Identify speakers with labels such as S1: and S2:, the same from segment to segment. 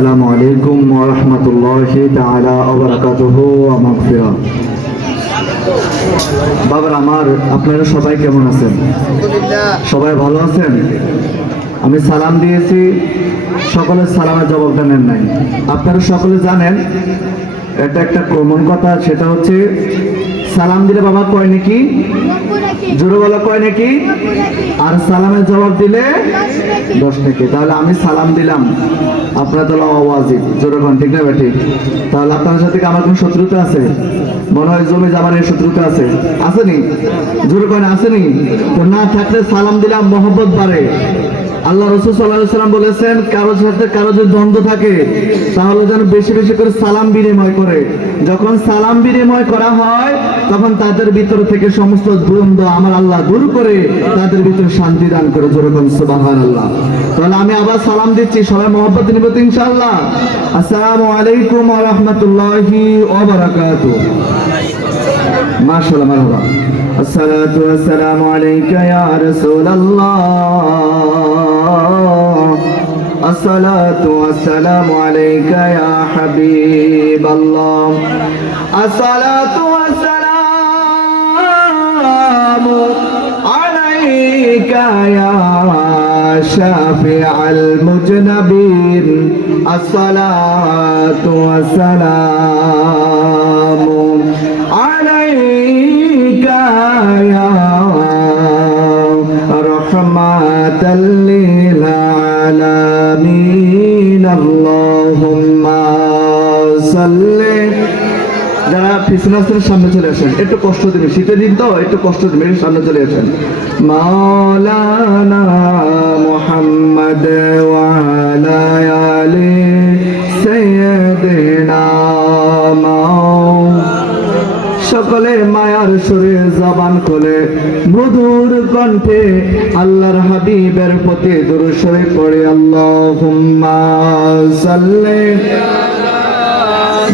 S1: আসসালামু আলাইকুম ওয়া রাহমাতুল্লাহি তাআলা ওয়া বারাকাতুহু ওয়া মাগফিরা বাবার আমার আপনারা সবাই কেমন আছেন? সবাই ভালো আছেন? আমি সালাম দিয়েছি সকলের সালামের জবাবটা নেন নাই। আপনারা সকলে জানেন এটা একটা কমন কথা সেটা হচ্ছে সালাম দিলে বাবা কয় নাকি? জোরে বলা কয় নাকি? আর সালামের জবাব দিলে দশ নাকি? তাহলে আমি সালাম দিলাম। আপনার তাহলে অওয়াজিব জোরে কন ঠিক না বেঠিক তাহলে আপনার সাথে আমার কোনো শত্রুতা আছে? মনে হয় জমি এই শত্রুতা আছে। আসেনি জোরে কন আসেনি তো না থাকলে সালাম দিলাম মহব্বত বাড়ে। আল্লাহ রসুল সাল্লাহ সাল্লাম বলেছেন কারোর সাথে কারও যদি দ্বন্দ্ব থাকে, তাহলে যেন বেশি বেশি করে সালাম বিনিময় করে। যখন সালাম বিনিময় করা হয়, তখন তাদের ভিতর থেকে সমস্ত দ্বন্দ্ব আমার আল্লাহ দূর করে, তাদের ভিতরে শান্তি দান করে। যেরকম সুবাহান আল্লাহ তাহলে আমি আবার সালাম দিচ্ছি, সবাই মহব্বত নিব তো ইনশাআল্লাহ। আসসালামু আলাইকুম ওয়া রাহমাতুল্লাহি মাশাআল্লাহ মারহাবা الصلاة والسلام عليك يا رسول الله الصلاة والسلام عليك يا حبيب الله الصلاة والسلام عليك يا شافع المجنبين الصلاة والسلام যারা সামনে চলে আসেন। একটু কষ্ট দিবে শীতের দিন তো একটু কষ্ট দিবে সামনে চলে আসেন। মাওলানা মুহাম্মদ ওয়ালা আলি সাইয়্যিদিনা সকলে মায়ার সুরে জবান খোলে মধুর কণ্ঠে আল্লাহর হাবিবের প্রতি দুরুসরে পড়ে আল্লাহুম্মা সাল্লি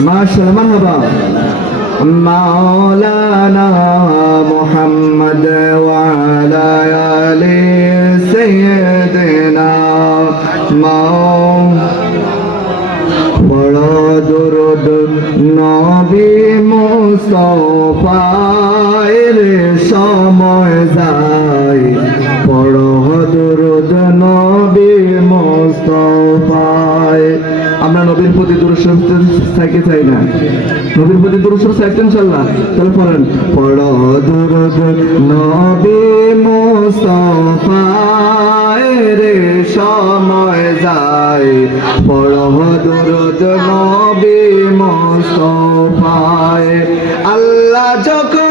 S1: মাশাআল্লাহ মারহাবা। ওয়া আলা আলি সাইয়্যিদিনা মাওলানা বড় দুরুদ নবী মুস্তফায়ের সময় যায় দুরুসর চাইতে চাই না। নবীর প্রতি দুরুসর চাইতে ইনশাল্লাহ তাহলে পড়েন। নবী রে সময় যায়। নবী আল্লাহ যখন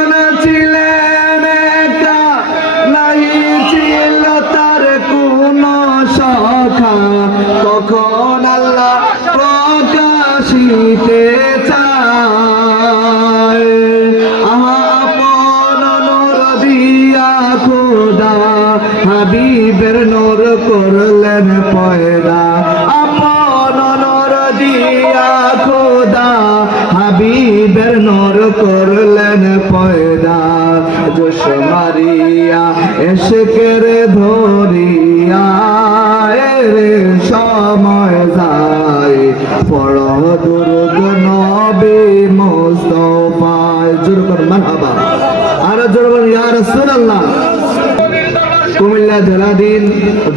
S1: জোশ মারিয়া এসকের ধরিয়া রে সময় যায়। পড় দুর্গ নবী মুস্তফায়। জোর কর মারহাবা। আর জোর কর ইয়া রাসূলুল্লাহ। কুমিল্লা জেলাধীন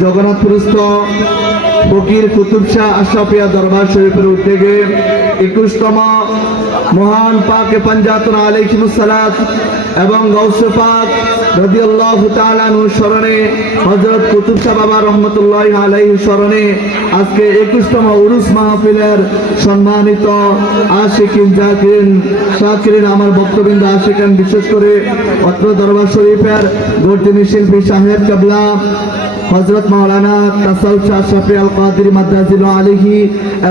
S1: জগন্নাথপুরস্থ ফকির কুতুব শাহ আশরাফিয়া দরবার শরীফের উদ্যোগে একুশতম মহান পাকে পাঞ্জাতন আলাইহিমুসসালাত এবং গৌসুফাক পাক তালানু স্মরণে হজরত কুতুব শাহ বাবা রহমতুল্লাহ আলাইহি স্মরণে আজকে একুশতম উরুস মাহফিলের সম্মানিত আশিকিন, জাকিরিন শাকিরিন আমার বক্তবৃন্দ আশিকান, বিশেষ করে অত্র দরবার শরীফের গর্তিনী শিল্পী সাহেব কাবলা হজরত মাওলানা তাসাউফ শাহ শাফি আল কাদির মাদ্রাজিল আলিহি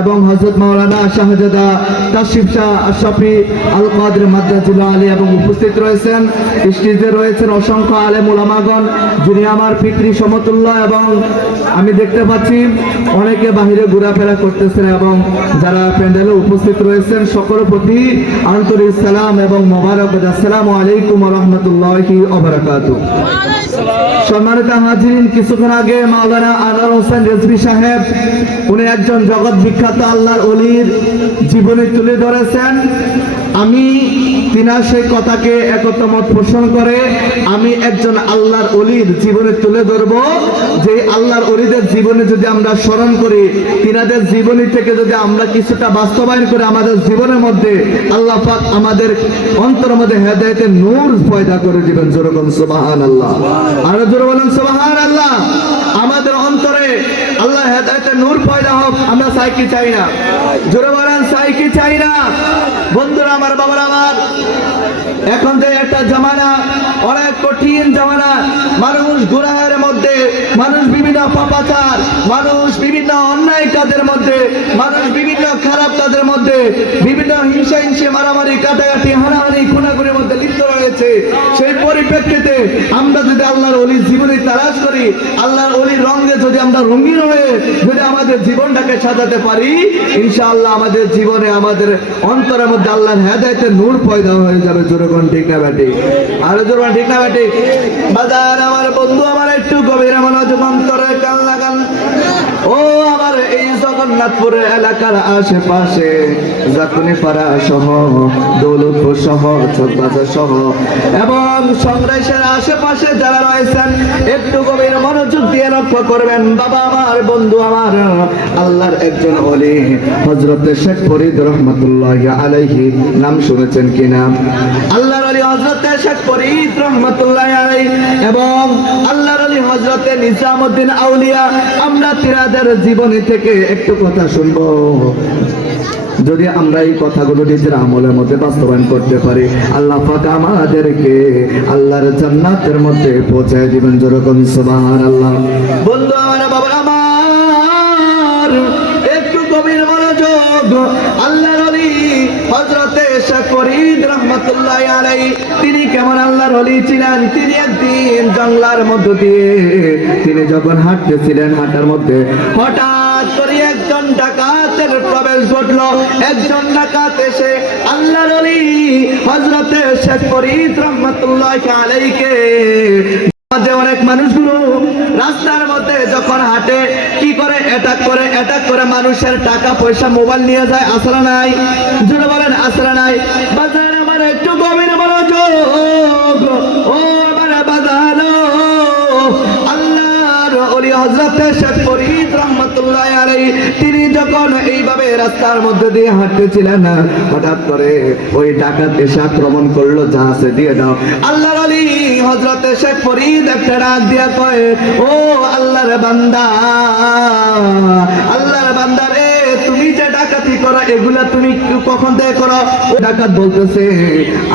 S1: এবং হজরত মাওলানা শাহজাদা তাশিফ শাহ আশরাফি আল কাদির মাদ্রাজিল আলী এবং উপস্থিত রয়েছেন। স্টেজে রয়েছেন অসংখ্য আলেম উলামাগণ যিনি আমার পিতৃ সমতুল্য এবং আমি দেখতে পাচ্ছি অনেকে বাহিরে ঘোরাফেরা করতেছেন এবং যারা প্যান্ডেলে উপস্থিত রয়েছেন সকলের প্রতি আন্তরিক সালাম এবং মোবারক। আসসালামু আলাইকুম রহমতুল্লাহি অবরাকাতু সম্মানিত হাজিরিন, কিছুক্ষণ কিছুক্ষণ আগে মাওলানা আনোয়ার হোসেন রেজবি সাহেব, উনি একজন জগৎ বিখ্যাত আল্লাহর অলির জীবনে তুলে ধরেছেন। আমি তিনার সেই কথাকে একতমত পোষণ করে, আমি একজন আল্লাহর অলির জীবনে তুলে ধরব। যে আল্লাহর অলিদের জীবনে যদি আমরা স্মরণ করি, তিনাদের জীবনী থেকে যদি আমরা কিছুটা বাস্তবায়ন করে আমাদের জীবনের মধ্যে আল্লাহ পাক আমাদের অন্তর মধ্যে হেদায়তে নূর পয়দা করে দিবেন। যেরকম সুবাহান আল্লাহ আরও জোরে বলেন সুবাহান আল্লাহ আমাদের অন্তরে আল্লাহ হেদায়তের নূর পয়দা হোক, আমরা চাই চাই না। জোরে বলেন চাই চাই না। বন্ধুরা, আমার বাবার, আমার। এখন যে একটা জামানা, অনেক কঠিন জামানা, মানুষ গুনাহের মধ্যে, মানুষ বিভিন্ন পাপাচার, মানুষ বিভিন্ন অন্যায় কাজের মধ্যে, মানুষ বিভিন্ন খারাপ কাজের মধ্যে, বিভিন্ন হিংসা হিংসে মারামারি, কাটাকাটি, হানাহানি খুনাখুনির মধ্যে লিপ্ত রয়েছে সেই পরিপ্রেক্ষিতে আমরা যদি আল্লাহর অলির জীবনে তালাশ করি, আল্লাহর অলির রঙে যদি আমরা রঙিন হয়ে যদি আমাদের জীবনটাকে সাজাতে পারি, ইনশাআল্লাহ আমাদের জীবনে আমাদের অন্তরের মধ্যে আল্লাহর হেদায়তের নূর পয়দা হয়ে যাবে। জোরকন ঠিক না ব্যাটি? আরও জোরকন ঠিক না ব্যাটি? বাজার আমার বন্ধু, আমার একটু গভীর মনোযোগ অন্তরে কান লাগান জগন্নাথপুরের এলাকার আশেপাশে জাকুনি পাড়া সহ, দৌলতপুর সহ ছোটবাজার সহ, এবং সংগ্রাসের আশেপাশে যারা রয়েছেন, একটু গভীর মনোযোগ দিয়ে লক্ষ্য করবেন, বাবা আমার, বন্ধু আমার, আল্লাহর একজন অলি হজরত শেখ ফরিদ রহমতুল্লাহ আলাইহি, নাম শুনেছেন কিনা? আল্লাহর অলি হজরত শেখ ফরিদ রহমতুল্লাহ আলাইহি এবং আল্লাহর অলি হজরতে নিজামুদ্দিন আউলিয়া, আমরা তিরাদের জীবনী থেকে একটু কথা শুনব। যদি আমরা এই কথাগুলো নিজের আমলের মধ্যে বাস্তবায়ন করতে পারি, আল্লাহ পাক আমাদেরকে আল্লাহর জান্নাতের মধ্যে পৌঁছায় দিবেন যেরকম সুবহান আল্লাহ বন্ধু, আমার বাবা, আমার একটু গভীর মনোযোগ। আল্লাহর ফরিদ তিনি যখন হাঁটতেছিলেন, হাঁটার মধ্যে হঠাৎ করে একজন ডাকাতের প্রবেশ ঘটলো। একজন ডাকাত এসে আল্লাহর অলি হযরতে শেখ ফরিদ রাহমাতুল্লাহ আলাইহিকে মাঝে অনেক মানুষগুলো রাস্তার মধ্যে যখন হাঁটে, কি করে? অ্যাটাক করে অ্যাটাক করে মানুষের টাকা, পয়সা, মোবাইল নিয়ে যায় আসরা নাই। জুড়ে বলেন আসরা নাই। বাজার আমার একটু গভীর মনোযোগ। ও আমার বাজানো আল্লাহর ওলি হযরত শেখ ফরিদ রাহমাতুল্লাহ তিনি যখন এইভাবে রাস্তার মধ্যে দিয়ে হাঁটতেছিলেন, হঠাৎ করে ওই ডাকাত এসে আক্রমণ করল যা আছে দিয়ে দাও। আল্লাহর ওলি হযরত শেখ ফরিদ একটা ডাক দিয়া কয়, ও আল্লাহর বান্দা আল্লাহর বান্দা রে, তুমি যে ডাকাতি করো, এগুলা তুমি কখন থেকে করো? ডাকাত বলতেছে,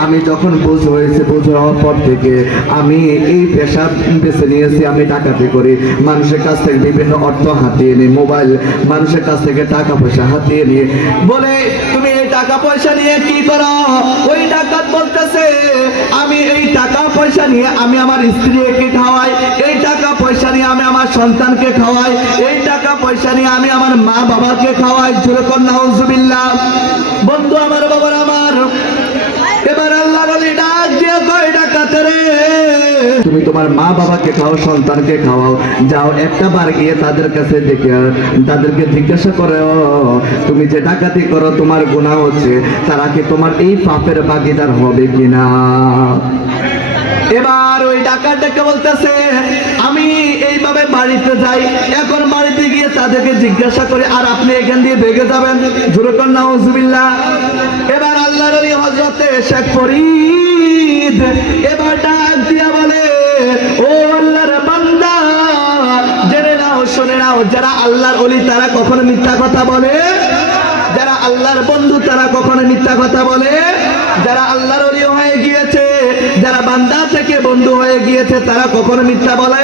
S1: আমি যখন বোঝ হয়েছে, বোঝ হওয়ার পর থেকে আমি এই পেশা বেছে নিয়েছি, আমি ডাকাতি করি। মানুষের কাছ থেকে বিভিন্ন অর্থ হাতিয়ে নিই, মোবাইল, মানুষের কাছ থেকে টাকা পয়সা হাতিয়ে নিয়ে বলে, তুমি টাকা পয়সা নিয়ে কি করো? ওই ডাকাত বলতেছে, আমি এই টাকা পয়সা নিয়ে আমি আমার স্ত্রী একে খাওয়াই, এই টাকা পয়সা নিয়ে আমি আমার সন্তানকে খাওয়াই, এই টাকা পয়সা নিয়ে আমি আমার মা বাবাকে খাওয়াই যেরকম নাউজুবিল্লাহ। বন্ধু আমার, বাবার আমার তোমার মা বাবাকে খাও, সন্তানকে খাওয়াও যাও একটা বার গিয়ে তাদের কাছে দেখে, তাদেরকে জিজ্ঞাসা করে তুমি যে ডাকাতি করো, তোমার গুনাহ হচ্ছে, তারা কি তোমার এই পাপের ভাগিদার হবে কিনা? এবার ওই ডাকাতটাকে বলতেছে, আমি এইভাবে বাড়িতে যাই, এখন বাড়িতে গিয়ে তাদেরকে জিজ্ঞাসা করে, আর আপনি এখান দিয়ে ভেগে যাবেন জুরকন নাউজুবিল্লাহ। এবার আল্লাহর ওই হযরতে শেখ ফরিদ, এবার ডাক দিয়া যারা আল্লাহর ওলি তারা কখনো মিথ্যা কথা বলে? যারা আল্লাহর বন্ধু, তারা কখনো মিথ্যা কথা বলে? যারা আল্লাহর হয়ে গিয়েছে, যারা বান্দা থেকে বন্ধু হয়ে গিয়েছে, তারা কখনো মিথ্যা বলে?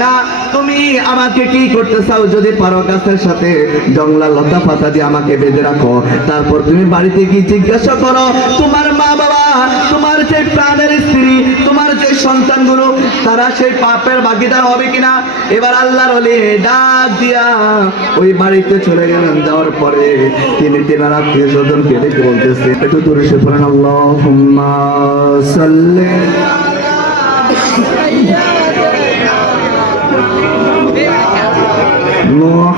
S1: না, তুমি আমাকে কি করতে চাও? যদি পারো গাছের সাথে জংলা লতা পাতা দিয়ে আমাকে বেঁধে রাখো। তারপর তুমি বাড়িতে গিয়ে জিজ্ঞাসা করো, তোমার মা বাবা তোমার যে প্রাণের স্ত্রী, তোমার যে সন্তানগুলো তারা সেই পাপের ভাগিদার হবে কিনা এবার আল্লাহর হলে ডাক দিয়া ওই বাড়িতে চলে গেলেন যাওয়ার পরে তিনি তেনার আত্মীয় স্বজনকে ডেকে বলতেছে একটু দূরে সে পড়েন আল্লাহ সাল্লি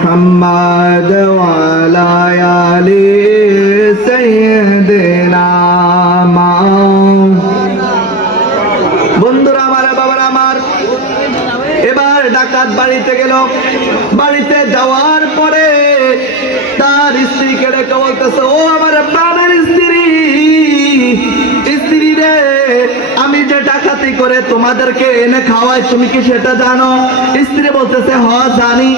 S1: محمد وعلى آل سيدنا বাড়িতে গেল। বাড়িতে যাওয়ার পরে তার স্ত্রীকে ডেকে বলতেছে, ও আমার প্রাণের স্ত্রী স্ত্রী রে, আমি যে ডাকাতি করে তোমাদেরকে এনে খাওয়াই, তুমি কি সেটা জানো? স্ত্রী বলতেছে, হ, জানি।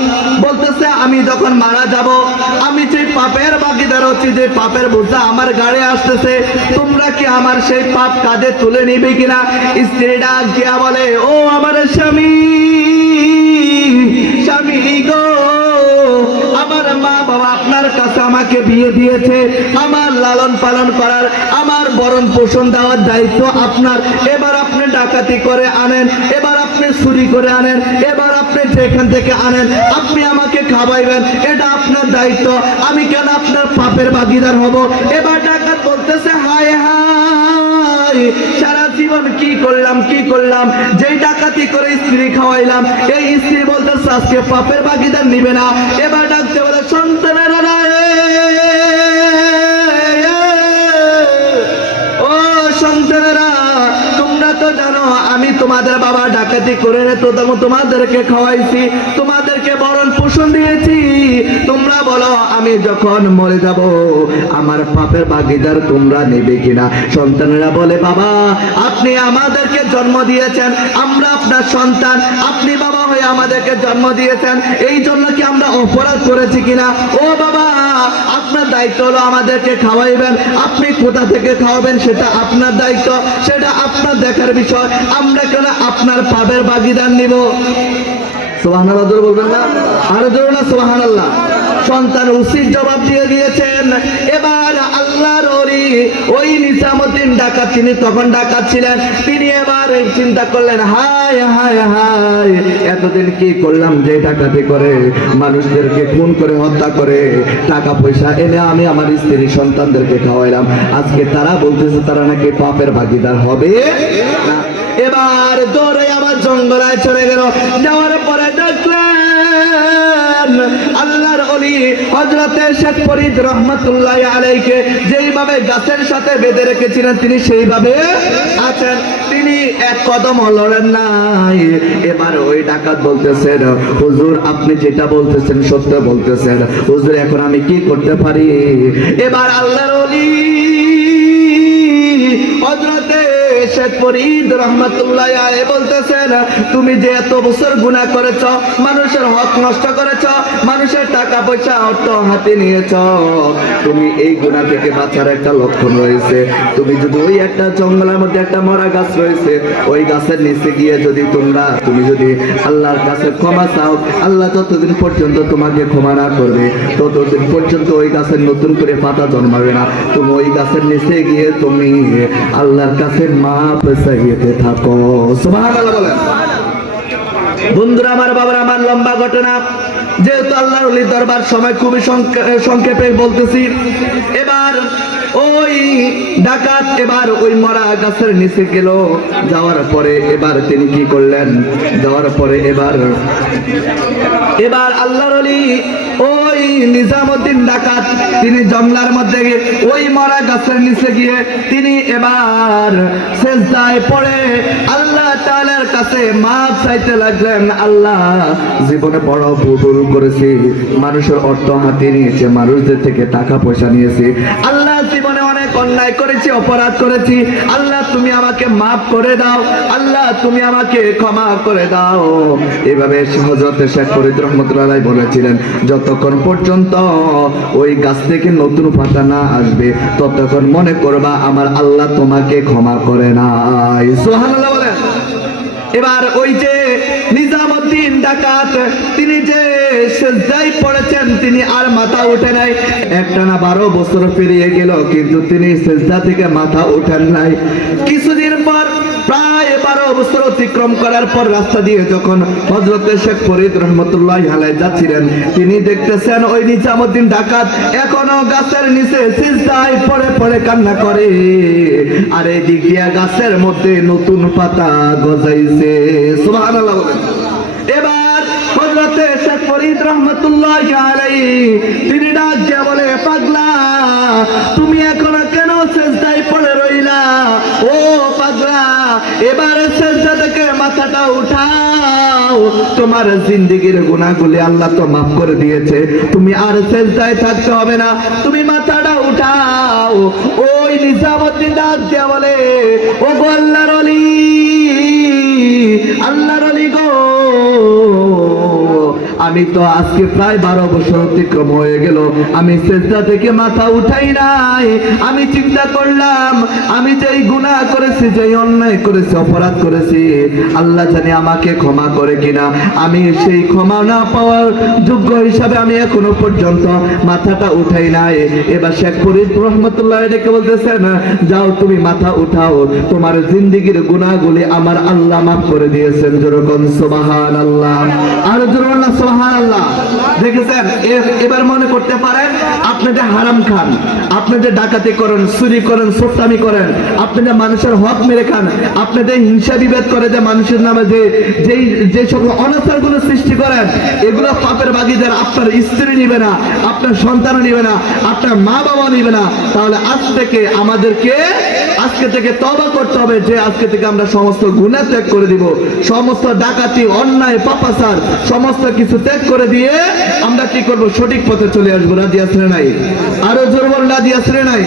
S1: বলতেছে, আমি যখন মারা যাব, আমি যে পাপের বাকিদার হচ্ছি যে পাপের বোঝা আমার গাড়ি আসতেছে, তোমরা কি আমার সেই পাপ কাঁধে তুলে নিবে কিনা? স্ত্রী ডাক দিয়া বলে, ও আমার স্বামী স্বামী গো। আমার মা বাবা আপনার কাছে আমাকে বিয়ে দিয়েছে। আমার লালন পালন করার, আমার বরণ পোষণ দেওয়ার দায়িত্ব আপনার। এবার আপনি ডাকাতি করে আনেন, এবার আপনি চুরি করে আনেন, এবার আপনি যেখান থেকে আনেন, আপনি আমাকে খাওয়াইবেন, এটা আপনার দায়িত্ব। আমি কেন আপনার পাপের ভাগিদার হব? এবার ডাকাত বলতেছে, হায় হায়, সারা জীবন কি করলাম কি করলাম? যেই ডাকাতি করে স্ত্রী খাওয়াইলাম, এই স্ত্রী বলতেছে, আজকে পাপের ভাগিদার নিবে না। এবার ডাকতে বলে, সন্তানেরা না ও সন্তানেরা, তোমরা তো জানো, আমি তোমাদের বাবা ডাকাতি করে তো তোমাদেরকে খাওয়াইছি, তোমাদেরকে বরণ পোষণ দিয়েছি তোমরা বলো, আমি যখন মরে যাব, আমার পাপের ভাগিদার তোমরা নেবে কিনা? সন্তানেরা বলে, বাবা, আপনি আমাদেরকে জন্ম দিয়েছেন, আমরা আপনার সন্তান। আপনি বাবা হয়ে আমাদেরকে জন্ম দিয়েছেন, এই জন্য কি আমরা অপরাধ করেছি কিনা? ও বাবা, আপনার দায়িত্ব হলো আমাদেরকে খাওয়াইবেন। আপনি কোথা থেকে খাওয়াবেন সেটা আপনার দায়িত্ব, সেটা আপনার দেখার বিষয়। আমরা কেন আপনার পাপের বাগিদার নিব? সোহানাল্লাহ বলবেন না? আরও জোর না সোহান আল্লাহ সন্তান উচিত জবাব দিয়ে দিয়েছেন। এবার আল্লাহর ওই নিজামুদ্দিন ডাকাত, তিনি তখন ডাকাত ছিলেন। তিনি এবার চিন্তা করলেন, হায় হায় হায়, এতদিন কি করলাম যে ডাকাতি করে? মানুষদেরকে খুন করে, হত্যা করে টাকা পয়সা এনে আমি আমার স্ত্রী সন্তানদেরকে খাওয়াইলাম। আজকে তারা বলতেছে, তারা নাকি পাপের ভাগিদার হবে এবার দৌড়ে আবার জঙ্গলায় চলে গেল। যাওয়ার পরে দেখলেন আল্লাহর অলি শেখ ফরিদ যেইভাবে গাছের সাথে বেঁধে রেখেছিলেন, তিনি সেইভাবে আছেন। তিনি এক কদম লড়েন নাই। এবার ওই ডাকাত বলতেছেন, হুজুর, আপনি যেটা বলতেছেন সত্য বলতেছেন। হুজুর, এখন আমি কি করতে পারি? এবার আল্লাহর অলি শেখ ফরিদ রহমতুল্লাহ বলতেছেন, তুমি যে এত বছর মানুষের হক নষ্ট মানুষের টাকা পয়সা, অর্থ হাতে তুমি এই থেকে বাঁচার একটা লক্ষণ রয়েছে। তুমি যদি ওই একটা জঙ্গলের মধ্যে একটা মরা গাছ রয়েছে, ওই গাছের নিচে গিয়ে যদি তোমরা, তুমি যদি আল্লাহর কাছে ক্ষমা চাও, আল্লাহ পর্যন্ত তোমাকে ক্ষমা না করবে, ততদিন পর্যন্ত ওই গাছের নতুন করে পাতা জন্মাবে না। তুমি ওই গাছের নিচে গিয়ে তুমি আল্লাহর কাছে মাপ চাইতে থাকো। বন্ধুরা, আমার বাবার, আমার লম্বা ঘটনা। যেহেতু আল্লাহর অলির দরবার সময় খুবই সংক্ষে- সংক্ষেপে বলতেছি, এবার ওই ডাকাত এবার ওই মরা গাছের নিচে গেল। যাওয়ার পরে এবার তিনি কি করলেন? যাওয়ার পরে এবার এবার আল্লাহর অলি ওই নিজামুদ্দিন ডাকাত, তিনি জঙ্গলার মধ্যে গিয়ে, ওই মরা গাছের নিচে গিয়ে তিনি এবার সেজদায় পড়ে। আল্লাহ তাআলার কাছে মাপ চাইতে লাগলেন, আল্লাহ, জীবনে বড় ভুল করেছি। মানুষের অর্থ হাতে নিয়েছে, মানুষদের থেকে টাকা পয়সা নিয়েছি। আল্লাহ অন্যায় করেছি, অপরাধ করেছি, আল্লাহ তুমি আমাকে মাফ করে দাও, আল্লাহ তুমি আমাকে ক্ষমা করে দাও। এভাবে হজরত শেখ ফরিদ রহমতুল্লাহ বলেছিলেন, যতক্ষণ পর্যন্ত ওই গাছ থেকে নতুন পাতা না আসবে, ততক্ষণ মনে করবা আমার আল্লাহ তোমাকে ক্ষমা করে নাই। বলেন। এবার ওই যে নিজামুদ্দিন ডাকাত পড়েছেন, তিনি আর মাথা উঠে নাই। বারো বছর পেরিয়ে গেল, কিন্তু তিনি থেকে মাথা উঠেন নাই। কিছুদিন পর পর তিনি দেখতেছেন ওই নিজামুদ্দিন ডাকাত এখনও গাছের নিচে পড়ে পড়ে কান্না করে। আর এই দিক দিয়া গাছের মধ্যে নতুন পাতা গজাইছে। ফরিদ রহমতুল্লাহ তিনি ডাক দিয়ে বলে, পাগলা, তুমি এখনও কেন সেজদায় পড়ে রইলা? ও পাগলা, এবারে সেজদা থেকে মাথাটা উঠাও। তোমার জিন্দিগির গুনাহগুলি আল্লাহ তো মাফ করে দিয়েছে। তুমি আর সেজদায় থাকতে হবে না, তুমি মাথাটা উঠাও। ওই নিজামুদ্দিন ডাক দিয়া বলে ও আল্লাহর গো আমি তো আজকে প্রায় বারো বছর অতিক্রম হয়ে গেল। আমি চেষ্টা থেকে মাথা উঠাই নাই। আমি চিন্তা করলাম, আমি যেই গুনাহ করেছি, যেই অন্যায় করেছি, অপরাধ করেছি, আল্লাহ জানি আমাকে ক্ষমা করে কিনা। আমি সেই ক্ষমা না পাওয়ার যোগ্য হিসাবে আমি এখনও পর্যন্ত মাথাটা উঠাই নাই। এবার শেখ ফরিদ রহমতুল্লাহ ডেকে বলতেছেন, যাও তুমি মাথা উঠাও। তোমার জিন্দিগির গুনাহগুলি আমার আল্লাহ মাফ করে দিয়েছেন। যেরকম সুবাহান আল্লাহ আর যেরকম সুবাহান আল্লাহ দেখেছেন এবার মনে করতে পারেন, আপনি হারাম খান ডাকাতি করেন, চুরি করেন করেন মানুষের হক মেরে খান হিংসা বিভেদ করে যে মানুষের নামে যে যেই যে সকল সৃষ্টি করেন, এগুলো পাপের আপনার স্ত্রী নিবে না, আপনার সন্তান নিবে না, আপনার মা বাবা নিবে না। তাহলে আজ থেকে আমাদেরকে আজকে থেকে তবা করতে হবে, যে আজকে থেকে আমরা সমস্ত গুণা ত্যাগ করে দিব। সমস্ত ডাকাতি, অন্যায়, পাপাচার, সমস্ত কিছু ত্যাগ করে দিয়ে আমরা কি করব? সঠিক পথে চলে আসব, রাজি আসলে নাই? আরও জোর বল, রাজি আসলে নাই?